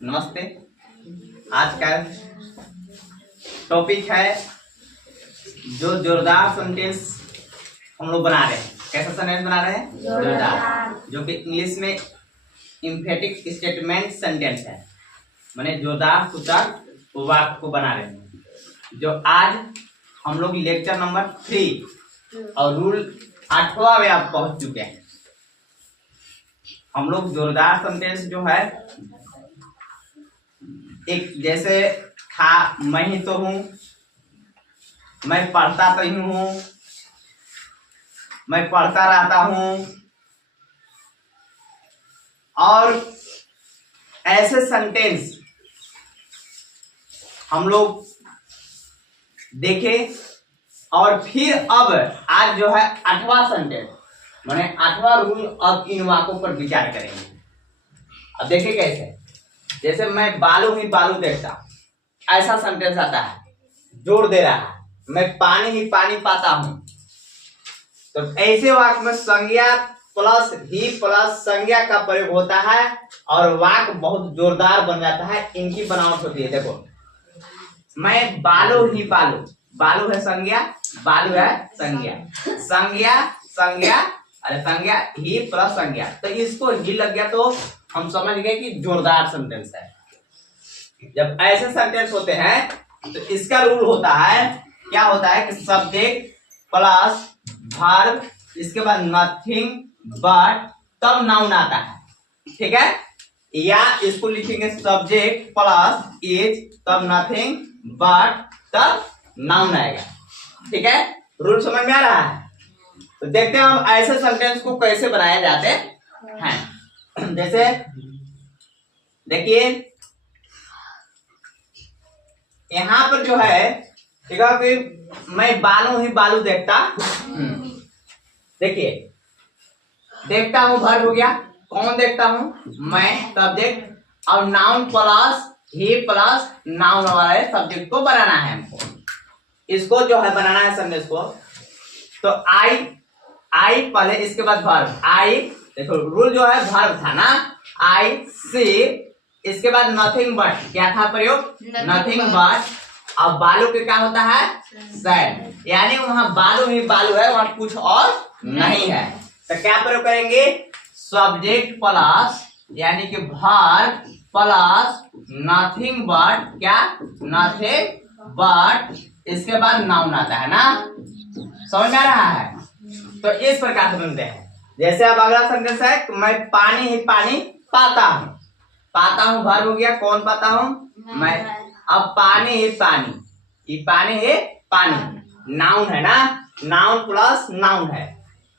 नमस्ते। आज का टॉपिक है जो जोरदार सेंटेंस हम लोग बना रहे हैं। कैसा सेंटेंस बना रहे हैं? जोरदार, जो कि इंग्लिश में एम्फेटिक स्टेटमेंट सेंटेंस है, माने जोरदार सूचक वाक्य को बना रहे हैं। जो आज हम लोग लेक्चर नंबर 3 और रूल 8वां में आप पहुंच चुके हैं। हम लोग जोरदार सेंटेंस जो है, एक जैसे मैं ही तो हूं, मैं पढ़ता तो ही हूं, मैं पढ़ता रहता हूं, और ऐसे सेंटेंस हम लोग देखे। और फिर अब आज जो है 8वां सेंटेंस माने 8वां रूल, अब इन वाक्यों पर विचार करेंगे। अब देखिए कैसे, जैसे मैं बालू ही बालू देखता, ऐसा सेंटेंस आता है, जोड़ दे रहा है, मैं पानी ही पानी पाता हूं। तो ऐसे वाक्य में संज्ञा प्लस ही प्लस संज्ञा का प्रयोग होता है और वाक्य बहुत जोरदार बन जाता है। इनकी बनावट होती है। देखो, मैं बालू ही बालू, बालू है संज्ञा, बालू है संज्ञा, संज्ञा संज्ञा, अरे संज्ञा ही प्लस संज्ञा, तो इसको ही लग गया तो हम समझ गए कि जोरदार सेंटेंस है। जब ऐसे सेंटेंस होते हैं तो इसका रूल होता है, क्या होता है कि सब्जेक्ट प्लस वर्ब, इसके बाद नथिंग बट, तब नाउन आता है। ठीक है, या इसको लिखेंगे सब्जेक्ट प्लस इज, तब नथिंग बट, तब नाउन आएगा। ठीक है, रूल समझ में आ रहा है? तो देखते हैं हम ऐसे सेंटेंस को कैसे बनाए जाते हैं। जैसे देखिए, यहां पर जो है, ठीक है, कि मैं बालू ही बालू देखता। देखिए, देखता हूं वर्ब हो गया, कौन देखता हूं? मैं, सब्जेक्ट, और नाउन प्लस ही प्लस नाउन वाले सब्जेक्ट को बनाना है हमको। इसको जो है बनाना है सेंटेंस को, तो आई पहले, इसके बाद वर्ब। आई, देखो रूल जो है वर्ब था ना, आई सी, इसके बाद नथिंग बट, क्या था प्रयोग? Nothing but. अब बालू के क्या होता है? सैड, यानी वहां बालू ही बालू है, वहां कुछ और नहीं है। तो क्या प्रयोग करेंगे? सब्जेक्ट प्लस, यानी कि वर्ब प्लस नथिंग बट, क्या? नथिंग बट, इसके बाद नाउन आता है ना। समझ में आ रहा है? तो इस प्रकार से बनते हैं। जैसे अब अगला सेंटेंस है, मैं पानी ही पानी पाता हूं। पाता हूं वर्ब हो गया, कौन पाता हूं? मैं। अब पानी ही पानी, ये पानी ही पानी, नाउन है ना, नाउन प्लस नाउन है।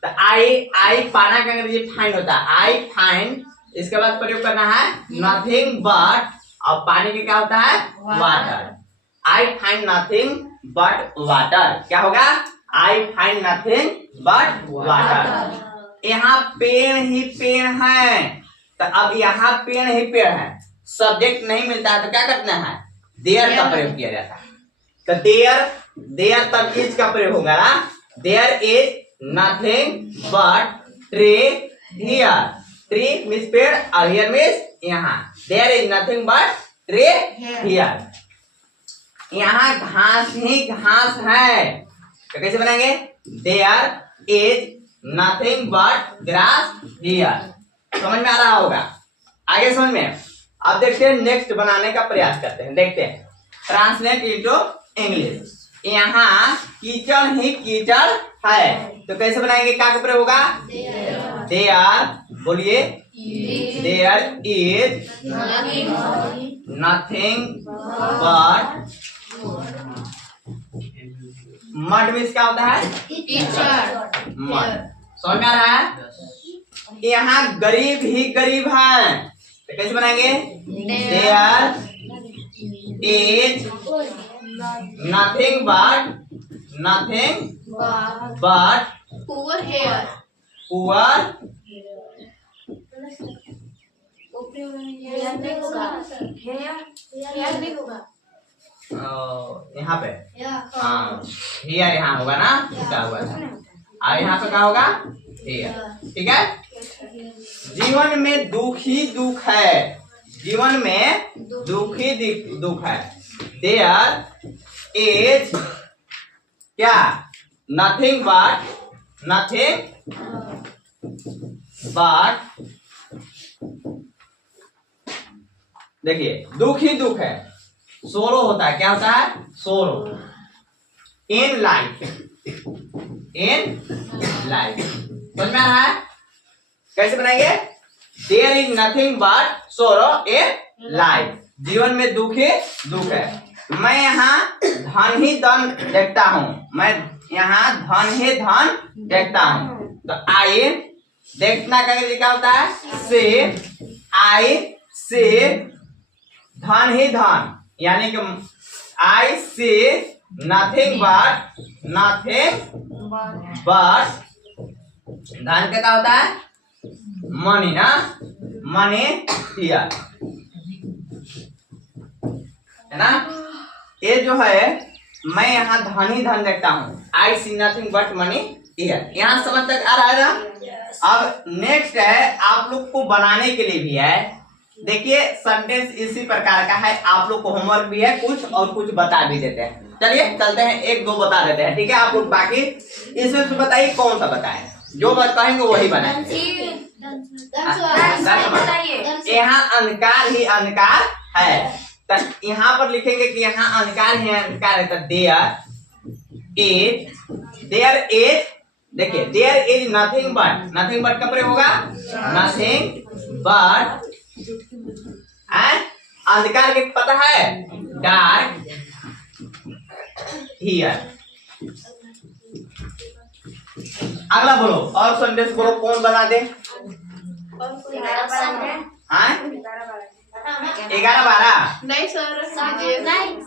तो आई पाना का अंग्रेजी फाइंड होता है, आई फाइंड, इसके बाद प्रयोग करना है नथिंग बट, और पानी के क्या होता है? Water. I find nothing but water, क्या होगा? I find nothing but water. यहाँ पेड़ ही पेड़ है, तो अब यहाँ पेड़ ही पेड़ है, सब्जेक्ट नहीं मिलता है, तो क्या करना है? देयर का प्रयोग किया जाता है। तो देयर तब इज का प्रयोग होगा ना, there is nothing but tree here. Tree means पेड़, और हियर मीन्स यहाँ। There is nothing but tree here. यहाँ घास ही घास है, तो कैसे बनाएंगे? There is nothing but grass here. समझ में आ रहा होगा? आगे समझ में। अब देखते हैं, नेक्स्ट बनाने का प्रयास करते हैं। देखते हैं, ट्रांसलेट इनटू इंग्लिश। यहाँ कीचड़ ही कीचड़ है, तो कैसे बनाएंगे? क्या का प्रयोग होगा? देयर, बोलिए, there is nothing but, mud means क्या होता है? मड। समझ में आ रहा है? यहाँ गरीब ही गरीब है, तो कैसे बनाएंगे? There is nothing but poor hair, poor, यहाँ पे, हाँ, हियर यहाँ होगा ना, क्या हुआ था, और यहाँ पे क्या होगा? हियर। ठीक है, जीवन में दुख ही दुख है, जीवन में दुख ही दुख है। देयर इज क्या, नथिंग बट देखिए दुख ही दुख है, सोरो होता है। क्या होता है? सोरो। इन लाइफ समझ में आ रहा है? कैसे बनाएंगे? देयर इज नथिंग बट सोरो इन लाइफ, जीवन में दुख ही दुख है। मैं यहाँ धन ही धन देखता हूँ, मैं यहाँ धन ही धन देखता हूँ। तो आई देखना का क्या होता है? से। आई से धन ही धन, यानी कि आई सी नथिंग बट धन का क्या होता है? मनी ना, मनी हियर है ना। ये जो है मैं यहाँ धन ही धन देखता हूँ, आई सी नथिंग बट मनी हियर। यहाँ समझ तक आ रहा है ना। अब नेक्स्ट है, आप लोग को बनाने के लिए भी है। देखिए सेंटेंस इसी प्रकार का है, आप लोग को होमवर्क भी है कुछ और कुछ बता भी देते हैं। चलिए चलते हैं, एक दो बता देते हैं, ठीक है। आप लोग बाकी इसमें से बताइए कौन सा बताएं, जो बताएंगे वही बनाएंगे। यहाँ अंधकार ही अंधकार है, तो यहाँ पर लिखेंगे कि यहाँ अंधकार ही अंधकार है। तो देयर इज देखिए देयर इज नथिंग बट का प्रयोग होगा नथिंग बट अंधकार के पता है डार्क हियर। अगला बोलो और सेंटेंस बोलो, कौन बना दे? 11-12 नहीं सर,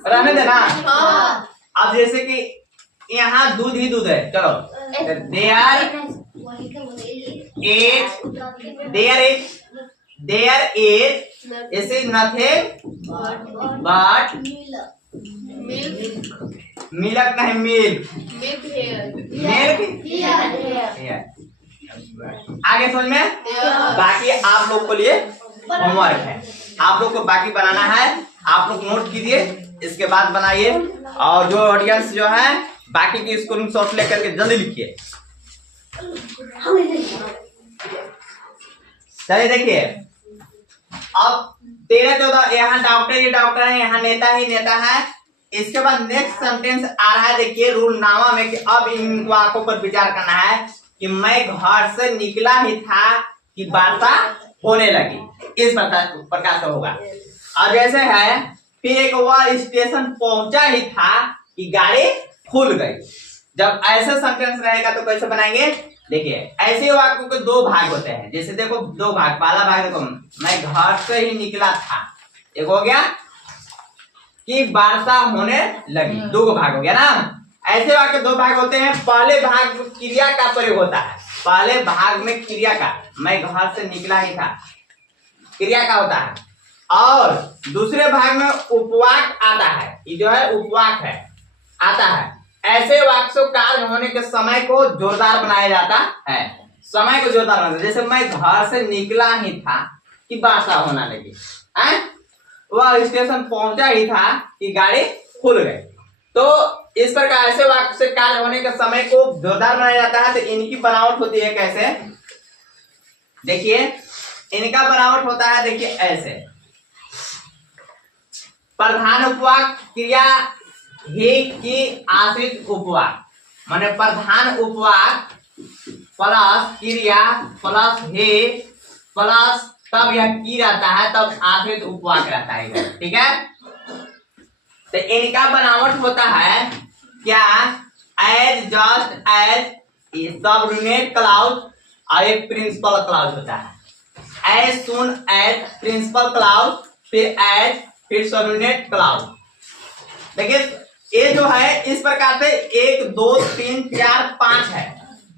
रहने देना। हाँ। अब जैसे कि यहाँ दूध ही दूध है, चलो there is is nothing but milk नहीं मिल्क आगे समझ में। बाकी आप लोग के लिए होमवर्क है, आप लोग को बाकी बनाना है। आप लोग नोट कीजिए, इसके बाद बनाइए। और जो ऑडियंस जो है बाकी की स्क्रीनशॉट लेकर के जल्दी लिखिए। चलिए देखिए, अब 13-14 यहाँ डॉक्टर ही डॉक्टर है, यहाँ नेता ही नेता है। इसके बाद नेक्स्ट सेंटेंस आ रहा है, देखिए रूलनामा में कि अब इन वाक्यों पर विचार करना है कि मैं घर से निकला ही था कि वर्षा होने लगी, इस प्रकार से होगा। और जैसे है फिर एक वह स्टेशन पहुंचा ही था कि गाड़ी खुल गई। जब ऐसे सेंटेंस रहेगा तो कैसे बनाएंगे? देखिए ऐसे वाक्यों के दो भाग होते हैं। जैसे देखो दो भाग, पहला भाग देखो मैं घर से ही निकला था, एक हो गया कि वर्षा होने लगी, दो भाग हो गया ना। ऐसे वाक्य दो भाग होते हैं। पहले भाग में क्रिया का प्रयोग होता है, पहले भाग में क्रिया का, मैं घर से निकला ही था, क्रिया का होता है। और दूसरे भाग में उपवाक आता है, ये जो है उपवाक है आता है। ऐसे वाक्य कार्य होने के समय को जोरदार बनाया जाता है, समय को जोरदार बनाया। जैसे मैं घर से निकला ही था कि वर्षा होने लगी, वह स्टेशन पहुंचा ही था कि गाड़ी खुल गई। तो इस प्रकार ऐसे वाक्य से कार्य होने के समय को जोरदार बनाया जाता है। तो इनकी बनावट होती है कैसे? देखिए इनका बनावट होता है, देखिए ऐसे प्रधान उपवाक क्रिया ही की आश्रित उपवाक, माने प्रधान उपवाक प्लस क्रिया प्लस हे प्लस तब यह की रहता है, तब आश्रित उपवाक रहता है, ठीक है। तो इनका बनावट होता है क्या? As just as subordinate clause और एक प्रिंसिपल क्लाउज होता है। एज सुन एज प्रिंसिपल क्लाउज, फिर एज, फिर सबऑर्डिनेट क्लाउज। देखिए ये जो है इस प्रकार से 1 2 3 4 5 है,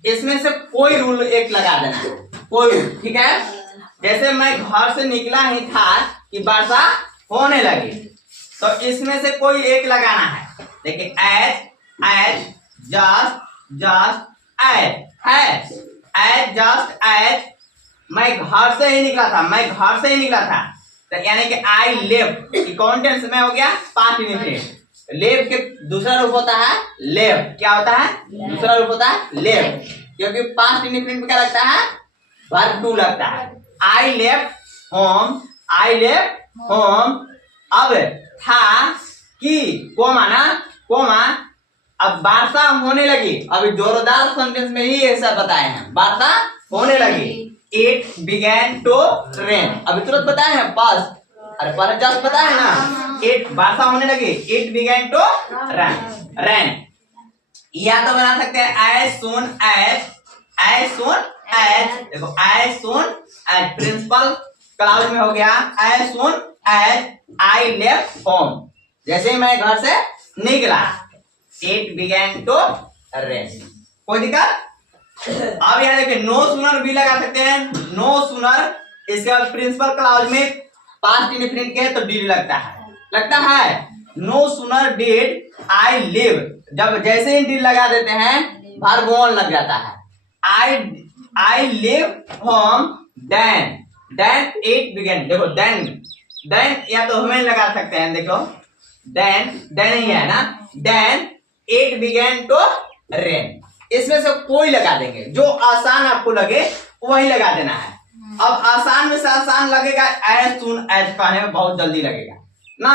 इसमें से कोई रूल एक लगा देना, कोई, ठीक है। जैसे मैं घर से निकला ही था कि वर्षा होने लगी, तो इसमें से कोई एक लगाना है। देखिए as just as just as मैं घर से ही निकला था, मैं घर से ही निकला था। तो यानी कि आई लेफ्ट कौन टेंस में हो गया? Past indefinite. लेव के दूसरा रूप होता है लेव। क्या होता है? दूसरा रूप होता है लेव, क्योंकि पास्ट इंडेफिनिट में क्या लगता है? वर्ब टू लगता है। I left home, I left home. अब था कि कोमा ना, कोमा अब वर्षा होने लगी। अभी जोरदार सेंटेंस में ही ऐसा बताए हैं, वर्षा होने लगी। It began to rain, अभी तुरंत बताए हैं पास्ट, अरे पर जस्ट बताए ना। It वर्षा होने लगी, It began to rain। या तो बना सकते हैं as soon as देखो as soon as principal clause में हो गया as soon as I left home, जैसे ही मैं घर से निकला It began to rain। कोई दिक्कत? अब यहाँ देखिए नो सूनर भी लगा सकते हैं, नो सूनर। इसके बाद प्रिंसिपल क्लाउज में पास्ट इंडेफिनिट के तो डिड लगता है। No sooner did I leave, जब जैसे ही डिड लगा देते हैं वर्ब वन लग जाता है। I leave home then it began. देखो देन या तो हमें लगा सकते हैं, देखो देन ही है ना, then it began to rain. इसमें से कोई लगा देंगे, जो आसान आपको लगे वही लगा देना है। अब आसान में से आसान लगेगा as soon as, कहने में बहुत जल्दी लगेगा ना।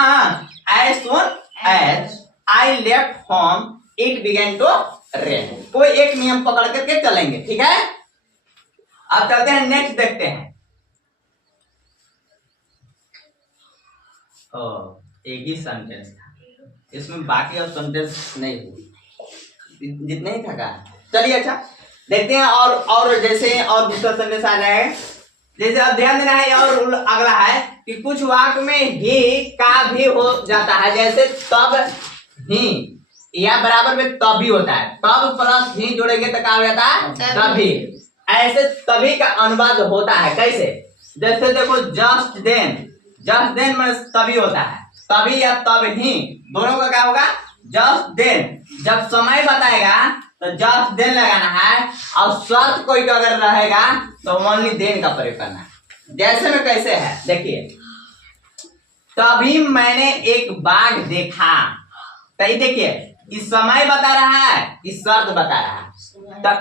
as soon as I left home it began to rain। कोई एक नियम पकड़ करके चलेंगे, ठीक है। अब चलते हैं नेक्स्ट, देखते हैं। एक ही सेंटेंस था इसमें, बाकी और सेंटेंस नहीं हुई, जितने ही थका। चलिए अच्छा देखते हैं। और जैसे और दूसरा सेंटेंस आ जाएगा, जैसे अब ध्यान देना है। और अगला है कि कुछ वाक्य में ही का भी हो जाता है, जैसे तब ही या बराबर में तभी होता है। तब प्लस ही जोड़ेंगे तो क्या हो जाता है? तभी। ऐसे तभी का अनुवाद होता है कैसे? जैसे देखो जस्ट देन में तभी होता है, तभी या तब ही दोनों का क्या होगा? Just then. जब समय बताएगा तो जस्ट देन लगाना है, और शर्त कोई का अगर रहेगा तो ओनली देन का प्रयोग करना है। जैसे में कैसे है देखिए, तभी मैंने एक बाघ देखा। तो देखिए इस समय बता रहा है, इस शर्त बता रहा है,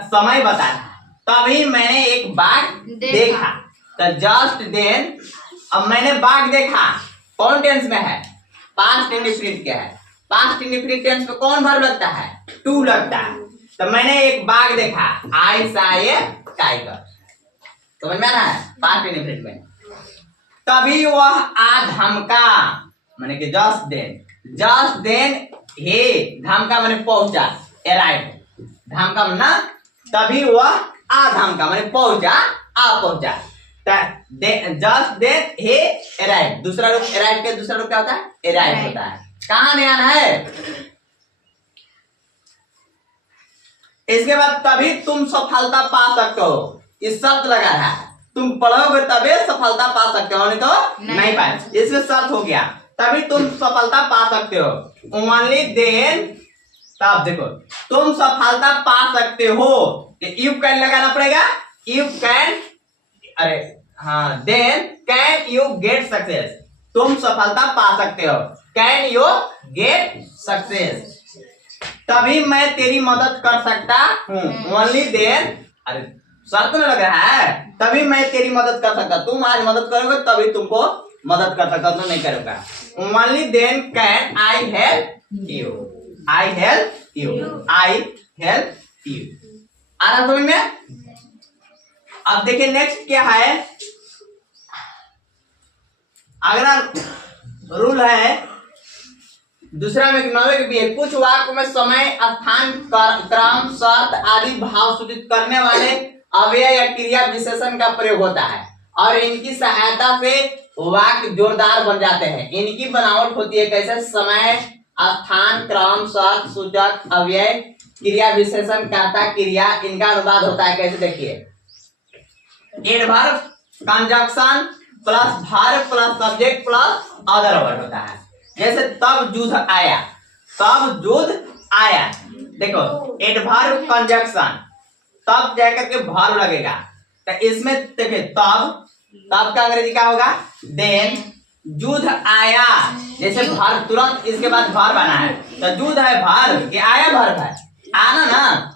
समय बता रहा है। तभी मैंने एक बाघ देखा, तो जस्ट देन। अब मैंने बाघ देखा कौन टेंस में है? पास्ट इंडेफिनिट क्या है? पास्ट इंडेफिनिट टेंस में कौन वर्ब लगता है? टू लगता है। तो मैंने एक बाघ देखा, आई सा ए टाइगर। समझ में आ रहा है? पास्ट इंडेफिनिट में। तभी वह आ धमका, माने कि जस्ट देन हे धमका माने पहुंचा, अराइव। धमका माना तभी वह आ धमका माने पहुंचा, आ पहुंचा। जस्ट देन हे अराइव। दूसरा रूप अराइव के दूसरा रूप क्या होता है? अराइव होता है। कहां ध्यान है? इसके बाद तभी तुम सफलता पा सकते हो, इस शर्त लगा है। तुम पढ़ोगे तभी सफलता पा सकते हो, नहीं तो नहीं पाए। इसमें शर्त हो गया, तभी तुम सफलता पा सकते हो। ओनली देन, तब देखो तुम सफलता पा सकते हो, यू कैन लगाना पड़ेगा। यू कैन, अरे हाँ, then can you get success. तुम सफलता पा सकते हो, कैन यू गेट सक्सेस। तभी मैं तेरी मदद कर सकता हूँ, ओनली देन। अरे शर्त में लग रहा है, तभी मैं तेरी मदद कर सकता। तुम आज मदद करोगे तभी तुमको मदद कर सकता, तो नहीं करोगा। Only then can I help you, I help you, I help you. आ रहा समझ में? अब देखिए नेक्स्ट क्या है। अगला रूल है दूसरा में 9 के भी है। कुछ वाक्य में समय, स्थान, क्रम, शर्त आदि भाव सूचित करने वाले अव्यय या क्रिया विशेषण का प्रयोग होता है, और इनकी सहायता से वाक्य जोरदार बन जाते हैं। इनकी बनावट होती है कैसे? समय, स्थान, क्रम, शर्त, सूचक, अव्यय, क्रिया विशेषण, कर्ता, क्रिया। इनका अनुवाद होता है कैसे? देखिए adverb conjunction plus verb plus subject plus other word होता है। जैसे तब युद्ध आया, तब युद्ध आया। देखो एडवर्ब कंजंक्शन, तब जाकर के वर्ब लगेगा। तो इसमें देखिए तब का अंग्रेजी क्या होगा? देन। युद्ध आया, जैसे भर तुरंत इसके बाद भर बना है तो युद्ध है भर कि आया भर है आना ना।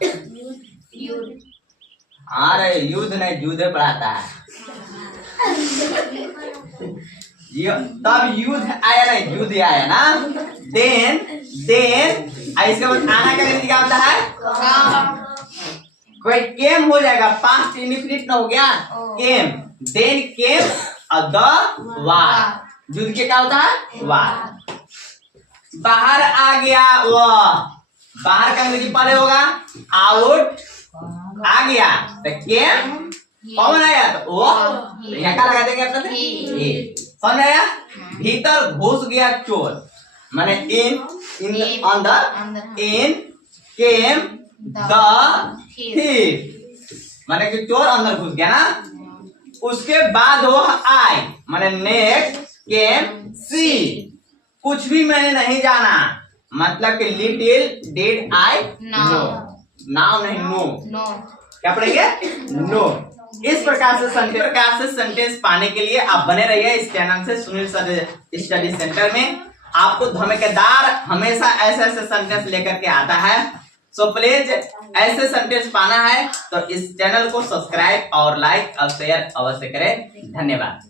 अरे युद्ध नहीं युद्ध पढ़ाता है तब युद्ध आया नहीं युद्ध आया ना। देन इसके बाद आना का क्या होता है कोई केम हो जाएगा पास्ट इंडिफिनिट ना हो गया केम। देन केम द वार युद्ध के क्या होता है वार। बाहर आ गया वह बाहर का अंग्रेजी पहले होगा आउट आ गया तो केम कौन आया तो वो यहाँ क्या लगा देंगे अपने समझ आया। भीतर घुस गया चोर माने इन अंदर इन केम द थीफ माने कि चोर अंदर घुस गया ना। उसके बाद वो आए माने नेक्स्ट केम सी कुछ भी मैंने नहीं जाना मतलब कि little did I know now नहीं नो क्या पढ़ेंगे नो। इस प्रकार से सेंटेंस पाने के लिए आप बने रहिए इस चैनल से सुनील सर स्टडी सेंटर में। आपको धमाकेदार हमेशा ऐसे सेंटेंस लेकर के आता है। सो प्लीज ऐसे सेंटेंस पाना है तो इस चैनल को सब्सक्राइब और लाइक और शेयर अवश्य करें। धन्यवाद।